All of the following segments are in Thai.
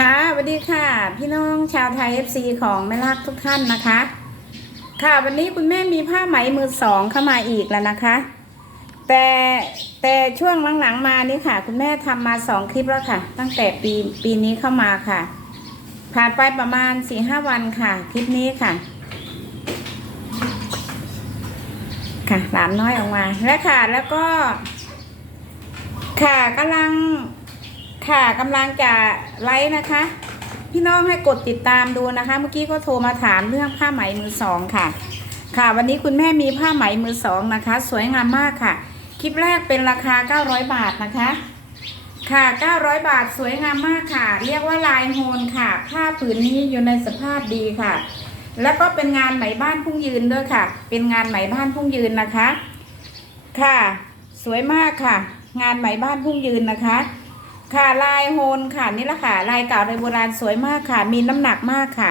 ค่ะสวัสดีค่ะ พี่น้องชาวไทย FC ของแม่ลักทุกท่านนะคะ ค่ะวันนี้คุณแม่มีผ้าไหมมือสองเข้ามาอีกแล้วนะคะ แต่แต่ช่วงหลังๆมานี่ค่ะ คุณแม่ทำมาสองคลิปแล้วค่ะ ตั้งแต่ปีปีนี้เข้ามาค่ะ ผ่านไปประมาณสี่ห้าวันค่ะคลิปนี้ค่ะ ค่ะหลานน้อยออกมาแล้วค่ะแล้วก็ ค่ะกำลัง ค่ะกำลังจะไลฟ์นะคะ พี่น้องให้กดติดตามดูนะคะ เมื่อกี้ก็โทรมาถามเรื่องผ้าไหมมือสองค่ะ ค่ะ วันนี้คุณแม่มีผ้าไหมมือสองนะคะ สวยงามมากค่ะ คลิปแรกเป็นราคา 900 บาทนะคะ ค่ะ 900 บาทสวยงามมากค่ะ เรียกว่าลายโฮนค่ะ ผ้าผืนนี้อยู่ในสภาพดีค่ะ แล้วก็เป็นงานไหมบ้านพุ่งยืนด้วยค่ะ เป็นงานไหมบ้านพุ่งยืนนะคะ ค่ะ สวยมากค่ะ งานไหมบ้านพุ่งยืนนะคะ ค่ะลายโฮนค่ะนี่แหละค่ะลายเก่าในโบราณสวยมากค่ะ มีน้ำหนักมากค่ะ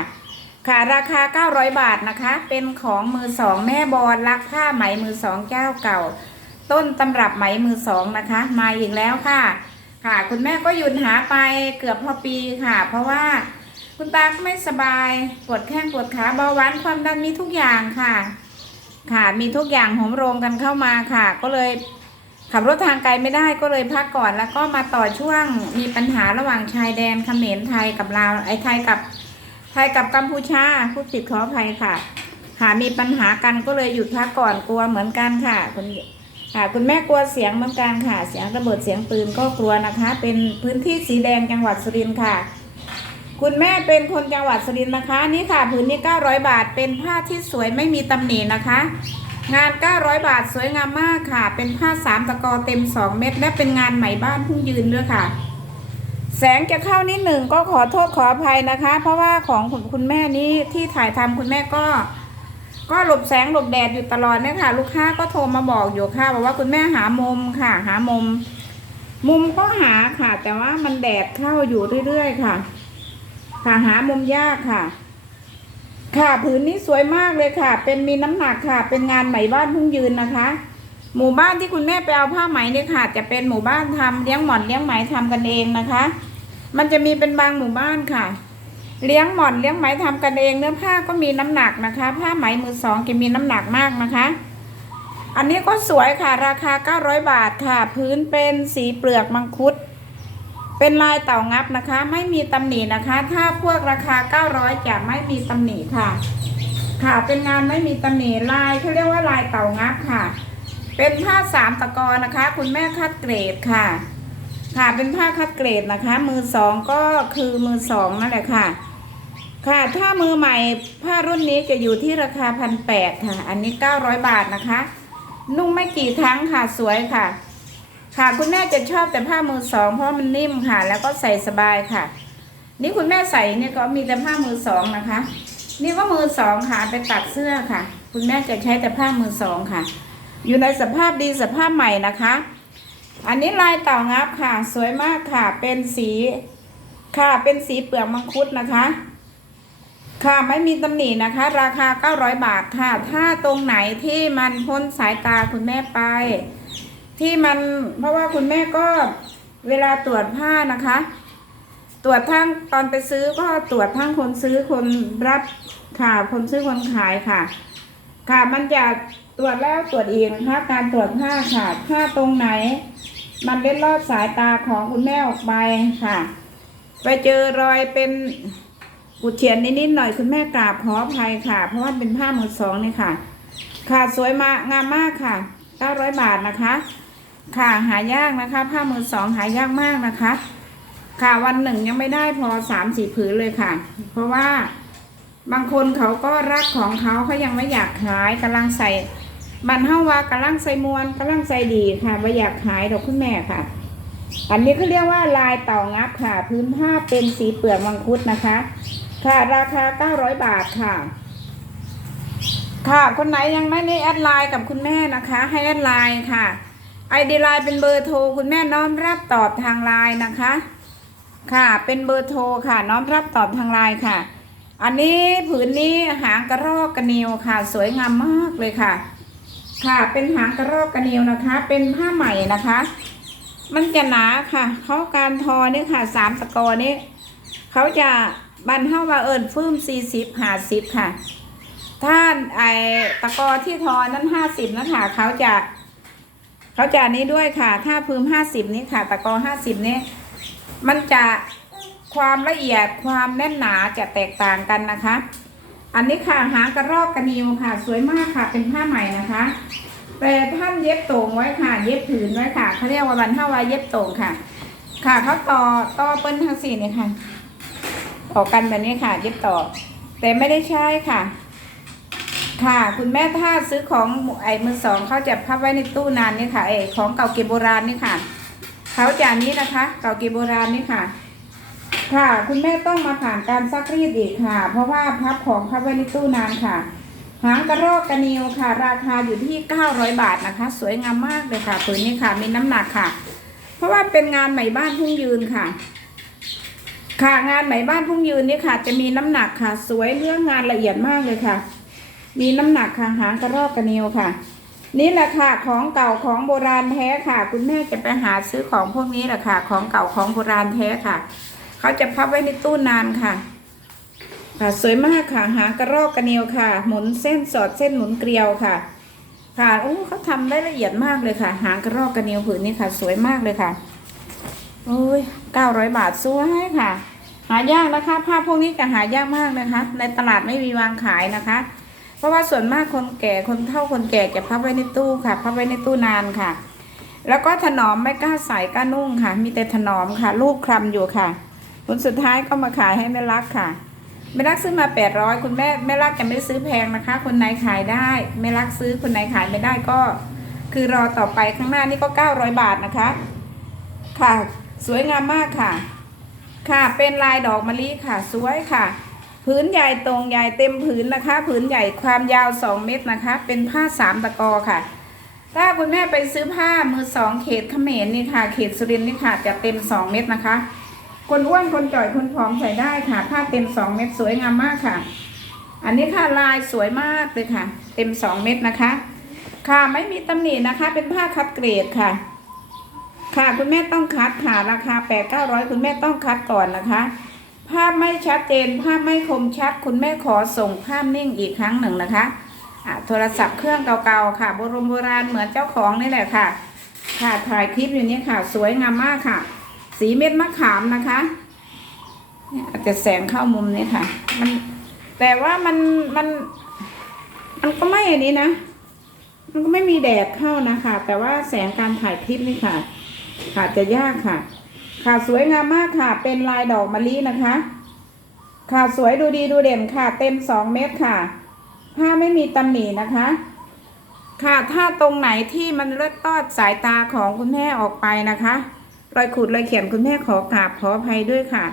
ค่ะราคา 900 บาทนะคะ เป็นของมือสองแม่บอลรักผ้าไหมมือสองเจ้าเก่า ต้นตำรับไหมมือสองนะคะ มาอีกแล้วค่ะ ค่ะ คุณแม่ก็หยุดหาไปเกือบพอปีค่ะ เพราะว่าคุณตาไม่สบายปวดแข้งปวดขาเบาหวานความดันมีทุกอย่างค่ะ ค่ะมีทุกอย่างโหมโรงกันเข้ามาค่ะ ก็เลย ขับรถทางไกลไม่ได้ก็เลยพักก่อนแล้วก็มาต่อช่วงมีปัญหาระหว่างชายแดนเขมรไทยกับลาวไอ้ไทยกับไทยกับกัมพูชาพูดผิดขออภัยค่ะค่ะมีปัญหากันก็เลยหยุดพักก่อนกลัวเหมือนกันค่ะคุณค่ะคุณแม่กลัวเสียงเหมือนกันค่ะ เสียงระเบิดเสียงปืนก็กลัวนะคะ เป็นพื้นที่สีแดงจังหวัดสุรินทร์ค่ะ คุณแม่เป็นคนจังหวัดสุรินทร์นะคะ นี่ค่ะผืนนี้900 บาทเป็นผ้าที่สวยไม่มีตำหนินะคะ งาน 900 บาทสวยงามมากค่ะ เป็นผ้าสามตะกอเต็ม 2 เม็ดและเป็นงานไหมบ้านพุ่งยืนด้วยค่ะ แสงจะเข้านิดหนึ่งก็ขอโทษขออภัยนะคะ เพราะว่าของคุณคณแม่นี้ที่ถ่ายทำคุณแม่ก็ ก็หลบแสงหลบแดดอยู่ตลอดเนี่ยค่ะ ลูกค้าก็โทรมาบอกอยู่ค่ะบอกว่าคุณแม่หามุมค่ะ หามุม มุมก็หาค่ะ แต่ว่ามันแดดเข้าอยู่เรื่อยๆค่ะค่ะหามุมยากค่ะ ค่ะผืนนี้สวยมากเลยค่ะ เป็นมีน้ำหนักค่ะ เป็นงานไหมบ้านพุ่งยืนนะคะ หมู่บ้านที่คุณแม่ไปเอาผ้าไหมเนี่ยค่ะ จะเป็นหมู่บ้านทำเลี้ยงหมอนเลี้ยงไหมทำกันเองนะคะ มันจะมีเป็นบางหมู่บ้านค่ะ เลี้ยงหมอนเลี้ยงไหมทำกันเอง เนื้อผ้าก็มีน้ำหนักนะคะ ผ้าไหมมือสองจะมีน้ำหนักมากนะคะ อันนี้ก็สวยค่ะ ราคา 900 บาทค่ะ พื้นเป็นสีเปลือกมังคุด เป็นลายเต่างับนะคะ ไม่มีตำหนินะคะ ถ้าพวกราคา 900จะไม่มีตำหนิค่ะ ค่ะเป็นงานไม่มีตำหนิลายเขาเรียกว่าลายเต่างับค่ะ เป็นผ้าสามตะกอนะคะ คุณแม่คัดเกรดค่ะ ค่ะเป็นผ้าคัดเกรดนะคะ มือสองก็คือมือสองนั่นแหละค่ะ ค่ะถ้ามือใหม่ผ้ารุ่นนี้จะอยู่ที่ราคาพันแปดค่ะ อันนี้ 900 บาทนะคะ นุ่งไม่กี่ครั้งค่ะสวยค่ะ ค่ะคุณแม่จะชอบแต่ผ้ามือสอง เพราะมันนิ่มค่ะ แล้วก็ใส่สบายค่ะ นี่คุณแม่ใส่เนี่ยก็มีแต่ผ้ามือสองนะคะ นี่ก็มือสองค่ะไปตัดเสื้อค่ะ คุณแม่จะใช้แต่ผ้ามือสองค่ะ อยู่ในสภาพดีสภาพใหม่นะคะ อันนี้ลายเต่างับค่ะ สวยมากค่ะ เป็นสีค่ะเป็นสีเปลือกมังคุดนะคะ ค่ะไม่มีตำหนินะคะ ราคา 900 บาทค่ะ ถ้าตรงไหนที่มันพ้นสายตาคุณแม่ไป ที่มันเพราะว่าคุณแม่ก็เวลาตรวจผ้านะคะ ตรวจทั้งตอนไปซื้อก็ตรวจทั้งคนซื้อคนรับค่ะคนซื้อคนขายค่ะ ค่ะมันจะตรวจแล้วตรวจอีกนะคะการตรวจผ้าค่ะถ้าตรงไหน มันเล็ดลอดสายตาของคุณแม่ออกไปค่ะ ไปเจอรอยเป็นกุดเฉียนนิดๆหน่อยคุณแม่กราบขออภัยค่ะ เพราะว่าเป็นผ้ามือสองนี่ค่ะ ค่ะสวยมากงามมากค่ะ900บาทนะคะ ค่ะหายากนะคะผ้ามือสองหายากมากนะคะ ค่ะวันหนึ่งยังไม่ได้พอสามสี่ผืนเลยค่ะ เพราะว่าบางคนเขาก็รักของเขาเขายังไม่อยากขายกำลังใส่บันเฮาว่ากำลังใส่มวนกำลังใส่ดีค่ะไม่อยากขายดอกคุณแม่ค่ะ อันนี้เขาเรียกว่าลายเต่างับค่ะ พื้นผ้าเป็นสีเปลือกมังคุดนะคะ ค่ะราคา900บาทค่ะค่ะ คนไหนยังไม่ได้แอดไลน์กับคุณแม่นะคะ ให้แอดไลน์ค่ะ ไอดีไลน์เป็นเบอร์โทรคุณแม่น้อมรับตอบทางไลน์นะคะ ค่ะ เป็นเบอร์โทรค่ะ น้อมรับตอบทางไลน์ค่ะ อันนี้ผืนนี้หางกระรอกกระเนียวค่ะ สวยงามมากเลยค่ะ ค่ะ เป็นหางกระรอกกระเนียวนะคะ เป็นผ้าใหม่นะคะ มันจะหนาค่ะ เขาการทอนี่ค่ะสามตะกอนี้เขาจะบันเท่าว่าเอิญฟื้มสี่สิบหาสิบค่ะ ถ้าไอตะกอที่ทอนั้นห้าสิบนะคะเขาจะ เขาจะนี้ด้วยค่ะ ถ้าพื้มห้าสิบนี้ค่ะ ตะกอห้าสิบนี้ มันจะความละเอียดความแน่นหนาจะแตกต่างกันนะคะ อันนี้ค่ะหางกระรอกกระนิวค่ะ สวยมากค่ะเป็นผ้าใหม่นะคะ แต่ท่านเย็บโต่งไว้ค่ะ เย็บผืนไว้ค่ะเขาเรียกว่าบันเท่าวาเย็บโต่งค่ะ ค่ะเขาต่อต่อเปิ้ลทั้งสี่นี่ค่ะต่อกันแบบนี้ค่ะ เย็บต่อ แต่ไม่ได้ใช้ค่ะ ค่ะ คุณแม่ถ้าซื้อของไอ้มือสองเขาจะพับไว้ในตู้นานนี่ค่ะไอ้ของเก่าเก็บโบราณนี่ค่ะเขาจะนนี้นะคะ เก่าเก็บโบราณนี่ค่ะ ค่ะ คุณแม่ต้องมาผ่านการซักรีดอีกค่ะ เพราะว่าพับของพับไว้ในตู้นานค่ะ หางกระรอกกระนิวค่ะ ราคาอยู่ที่ 900 บาทนะคะ สวยงามมากเลยค่ะผืนนี้ค่ะมีน้ำหนักค่ะ เพราะว่าเป็นงานไหมบ้านพุ่งยืนค่ะค่ะงานไหมบ้านพุ่งยืนนี่ค่ะ จะมีน้ำหนักค่ะ สวยเรื่องงานละเอียดมากเลยค่ะ มีน้ำหนักค่ะหางกระรอกกระนิวค่ะ นี่แหละค่ะของเก่าของโบราณแท้ค่ะ คุณแม่จะไปหาซื้อของพวกนี้แหละค่ะ ของเก่าของโบราณแท้ค่ะ เขาจะพับไว้ในตู้นานค่ะค่ะสวยมากค่ะ หางกระรอกกระเนียวค่ะ หมุนเส้นสอดเส้นหมุนเกลียวค่ะ ค่ะโอ้เขาทำได้ละเอียดมากเลยค่ะ หางกระรอกกระเนียวผืนนี้ค่ะ สวยมากเลยค่ะโอ้ยเก้าร้อยบาทสวยค่ะ หายากนะคะ ผ้าพวกนี้จะหายากมากนะคะ ในตลาดไม่มีวางขายนะคะ เพราะว่าส่วนมากคนแก่คนเฒ่าคนแก่จะพับไว้ในตู้ค่ะ พับไว้ในตู้นานค่ะ แล้วก็ถนอมไม่กล้าใส่กล้านุ่งค่ะ มีแต่ถนอมค่ะลูกคลำอยู่ค่ะผลสุดท้ายก็มาขายให้แม่รักค่ะแม่รักซื้อมาแปดร้อยคุณแม่แม่รักจะไม่ซื้อแพงนะคะ คนไหนขายได้แม่รักซื้อคนไหนขายไม่ได้ก็ คือรอต่อไปข้างหน้านี่ก็เก้าร้อยบาทนะคะ ค่ะ สวยงามมากค่ะ ค่ะเป็นลายดอกมะลิค่ะ สวยค่ะ ผืนใหญ่ตรงใหญ่เต็มผืนนะคะ ผืนใหญ่ความยาว 2 เมตรนะคะ เป็นผ้าสามตะกอค่ะ ถ้าคุณแม่ไปซื้อผ้ามือสองเขตเขมรนี่ค่ะ เขตสุรินทร์นี่ค่ะจะเต็ม 2 เมตรนะคะ คนอ้วนคนจ่อยคนผอมใส่ได้ค่ะ ผ้าเต็ม 2 เมตรสวยงามมากค่ะ อันนี้ค่ะลายสวยมากเลยค่ะ เต็ม 2 เมตรนะคะ ค่ะไม่มีตำหนินะคะ เป็นผ้าคัดเกรดค่ะค่ะคุณแม่ต้องคัดค่ะราคาแปดเก้าร้อยคุณแม่ต้องคัดก่อนนะคะ ภาพไม่ชัดเจน ภาพไม่คมชัด คุณแม่ขอส่งภาพนิ่งอีกครั้งหนึ่งนะคะะโทรศัพท์เครื่องเก่าๆค่ะโบราณโบราณเหมือนเจ้าของนี่แหละค่ะ ค่ะถ่ายคลิปอยู่นี้ค่ะ สวยงามมากค่ะ สีเม็ดมะขามนะคะเนี่ยอาจจะแสงเข้ามุมนี้ค่ะ มันแต่ว่ามันมัน มันก็ไม่อันนี้นะ มันก็ไม่มีแดดเข้านะคะ แต่ว่าแสงการถ่ายคลิปนี่ค่ะค่ะจะยากค่ะ ค่ะสวยงามมากค่ะ เป็นลายดอกมะลินะคะ ค่ะสวยดูดีดูเด่นค่ะ เต็มสองเม็ดค่ะ ผ้าไม่มีตำหนินะคะ ค่ะถ้าตรงไหนที่มันเลือดตอดสายตาของคุณแม่ออกไปนะคะรอยขูดรอยเขียนคุณแม่ขอกราบขออภัยด้วยค่ะ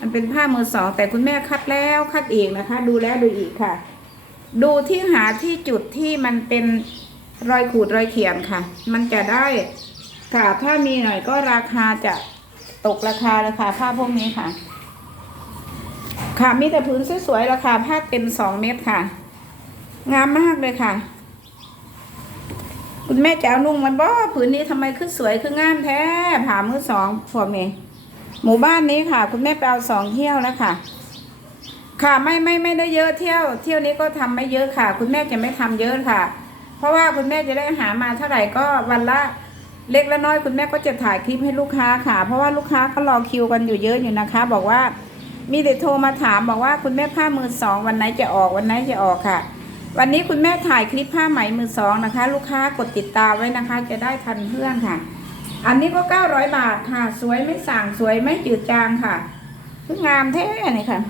มันเป็นผ้ามือสอง แต่คุณแม่คัดแล้วคัดอีกนะคะ ดูแล้วดูอีกค่ะ ดูที่หาที่จุดที่มันเป็นรอยขูดรอยเขียนค่ะ มันจะได้ค่ะถ้ามีหน่อยก็ราคาจะ ตกราคาเลยค่ะผ้าพวกนี้ค่ะ ค่ะมีแต่ผืนสวยๆราคาผ้าเต็มสองเมตรค่ะ งามมากเลยค่ะ คุณแม่แจะเอานุ่งมันบ่ผืนนี้ทำไมขึ้นสวยขึ้นงามแท้ผ่ามือสองพวกนี้หมู่บ้านนี้ค่ะ คุณแม่ไปเอาสองเที่ยวแล้วค่ะ ค่ะไม่ไม่ไม่ได้เยอะเที่ยว เที่ยวนี้ก็ทำไม่เยอะค่ะ คุณแม่จะไม่ทำเยอะค่ะ เพราะว่าคุณแม่จะได้หามาเท่าไหร่ก็วันละ เล็กและน้อยคุณแม่ก็จะถ่ายคลิปให้ลูกค้าค่ะ เพราะว่าลูกค้าก็รอคิวกันอยู่เยอะอยู่นะคะ บอกว่ามีเด็กโทรมาถามบอกว่าคุณแม่ผ้ามือสองวันไหนจะออกวันไหนจะออกค่ะ วันนี้คุณแม่ถ่ายคลิปผ้าไหมมือสองนะคะ ลูกค้ากดติดตามไว้นะคะ จะได้ทันเพื่อนค่ะ อันนี้ก็ 900 บาทค่ะ สวยไม่สั่งสวยไม่จืดจางค่ะคืองามแท้นี่ค่ะ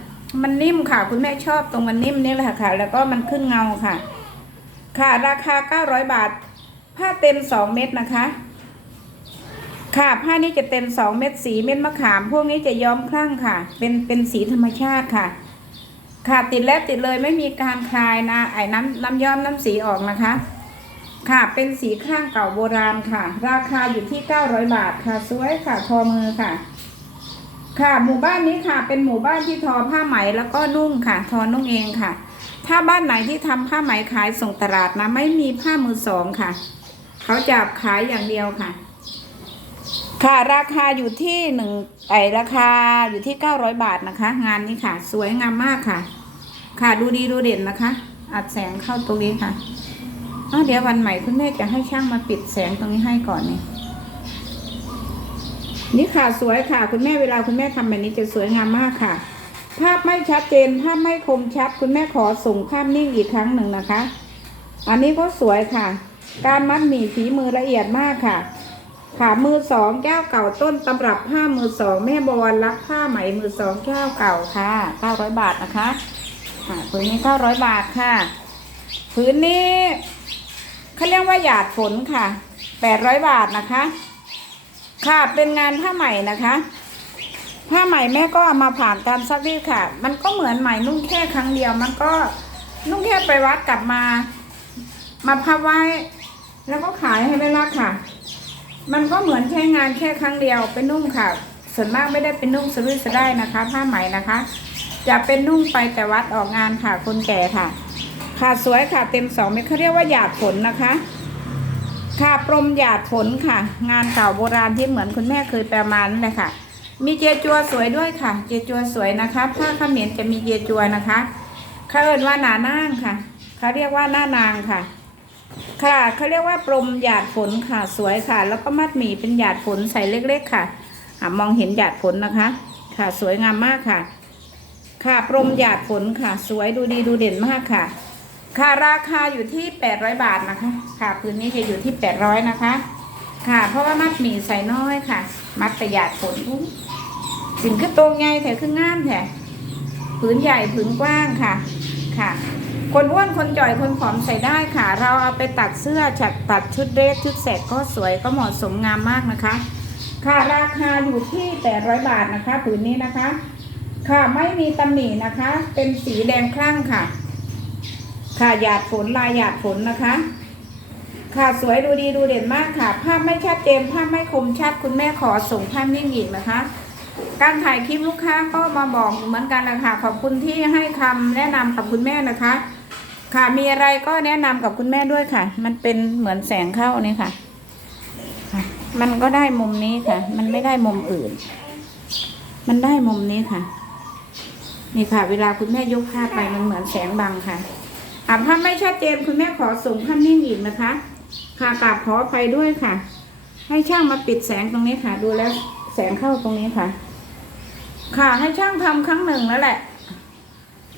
มันนิ่มค่ะ คุณแม่ชอบตรงมันนิ่มนี่แหละค่ะ แล้วก็มันขึ้นเงาค่ะ ค่ะราคา 900 บาท ผ้าเต็ม 2 เม็ดนะคะ ค่ะผ้านี้จะเต็ม2เม็ดสีเม็ดมะขาม พวกนี้จะย้อมคลั่งค่ะ เป็นเป็นสีธรรมชาติค่ะ ค่ะติดแล้วติดเลยไม่มีการคลายนะ ไอ้น้ำน้ำย้อมน้ำสีออกนะคะ ค่ะเป็นสีข้างเก่าโบราณค่ะ ราคาอยู่ที่ 900 บาทค่ะสวยค่ะทอมือค่ะ ค่ะหมู่บ้านนี้ค่ะ เป็นหมู่บ้านที่ทอผ้าไหมแล้วก็นุ่งค่ะ ทอนุ่งเองค่ะ ถ้าบ้านไหนที่ทำผ้าไหมขายส่งตลาดนะ ไม่มีผ้ามือสองค่ะ เขาจะขายอย่างเดียวค่ะ ค่ะราคาอยู่ที่หนึ่งไอราคาอยู่ที่เก้าร้อยบาทนะคะ งานนี้ค่ะ สวยงามมากค่ะ ค่ะดูดีดูเด่นนะคะ อัดแสงเข้าตรงนี้ค่ะอ้าวเดี๋ยววันใหม่คุณแม่จะให้ช่างมาปิดแสงตรงนี้ให้ก่อนนี่นี่ค่ะสวยค่ะ คุณแม่เวลาคุณแม่ทำแบบนี้จะสวยงามมากค่ะ ภาพไม่ชัดเจนภาพไม่คมชัด คุณแม่ขอส่งภาพนิ่งอีกครั้งหนึ่งนะคะ อันนี้ก็สวยค่ะ การมัดหมี่ฝีมือละเอียดมากค่ะ ค่ะมือสองแก้วเก่าต้นตำรับผ้ามือสองแม่บวรรักผ้าไหมมือสองแก้วเก่าค่ะเก้าร้อยบาทนะคะค่ะผืนนี้เก้าร้อยบาทค่ะผืนนี้เขาเรียกว่าหยาดฝนค่ะแปดร้อยบาทนะคะ ค่ะเป็นงานผ้าไหมนะคะผ้าไหมแม่ก็เอามาผ่านการซักรีดค่ะ มันก็เหมือนไหมนุ่งแค่ครั้งเดียว มันก็นุ่งแค่ไปวัดกลับมา มาพับไว้ แล้วก็ขายให้ไม่รักค่ะ มันก็เหมือนใช้งานแค่ครั้งเดียวเป็นนุ่งค่ะ ส่วนมากไม่ได้เป็นนุ่งสวิสได้นะคะ ผ้าไหมนะคะ จะเป็นนุ่งไปแต่วัดออกงานค่ะคนแก่ค่ะ ค่ะสวยค่ะเต็มสองเม็ดเขาเรียกว่าหยาดฝนนะคะ ค่ะปรมหยาดฝนค่ะ งานเก่าโบราณที่เหมือนคุณแม่เคยแปลมานั่นแหละค่ะ มีเจจัวสวยด้วยค่ะ เจจัวสวยนะคะผ้าขมิ้นจะมีเจจัวนะคะเขาเอินว่าหนาน่างค่ะเขาเรียกว่าหน้านางค่ะ ค่ะเขาเรียกว่าปรมหยาดฝนค่ะสวยค่ะ แล้วก็มัดหมี่เป็นหยาดฝนใส่เล็ก ๆ ค่ะมองเห็นหยาดฝนนะคะ ค่ะสวยงามมากค่ะ ค่ะปรมหยาดฝนค่ะ สวยดูดีดูเด่นมากค่ะ ค่ะราคาอยู่ที่800บาทนะคะ ค่ะพื้นนี้จะอยู่ที่800นะคะ ค่ะ เพราะว่ามัดหมี่ใส่น้อยค่ะ มัดแต่หยาดฝนอุ๊ยสินคือตรงไงแถคืองามแถผืนใหญ่ผืนกว้างค่ะ ค่ะ คนอ้วนคนจ่อยคนผอมใส่ได้ค่ะ เราเอาไปตัดเสื้อฉัดตัดชุดเดรสชุดแสกก็สวยก็เหมาะสมงามมากนะคะ ค่ะราคาอยู่ที่800บาทนะคะผืนนี้นะคะ ค่ะไม่มีตำหนินะคะ เป็นสีแดงคลั่งค่ะ ค่ะหยาดฝนลายหยาดฝนนะคะ ค่ะสวยดูดีดูเด่นมากค่ะ ภาพไม่ชัดเจนภาพไม่คมชัดคุณแม่ขอส่งภาพนิ่งอีกนะคะการถ่ายคลิปลูกค้าก็มาบอกเหมือนกันนะคะขอบคุณที่ให้คำแนะนำกับคุณแม่นะคะ ค่ะ มีอะไรก็แนะนำกับคุณแม่ด้วยค่ะ มันเป็นเหมือนแสงเข้านี่ค่ะ มันก็ได้มุมนี้ค่ะ มันไม่ได้มุมอื่น มันได้มุมนี้ค่ะ นี่ค่ะ เวลาคุณแม่ยกภาไปมันเหมือนแสงบังค่ะอะภาไม่ชัดเจนคุณแม่ขอส่งภาพนิ่งอีกนะคะ ค่ะกราบขออภัยด้วยค่ะ ให้ช่างมาปิดแสงตรงนี้ค่ะ ดูแล้วแสงเข้าตรงนี้ค่ะ ค่ะให้ช่างทำครั้งหนึ่งแล้วแหละ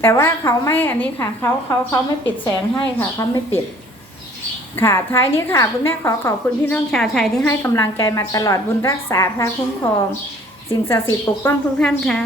แต่ว่าเขาไม่อันนี้ค่ะเขาเขาเขาไม่ปิดแสงให้ค่ะเขาไม่ปิด ค่ะท้ายนี้ค่ะ คุณแม่ขอขอบคุณพี่น้องชาวไทยที่ให้กำลังใจมาตลอดบุญรักษาพระคุ้มครอง สิ่งศักดิ์สิทธิ์ปกป้องทุกท่านค่ะ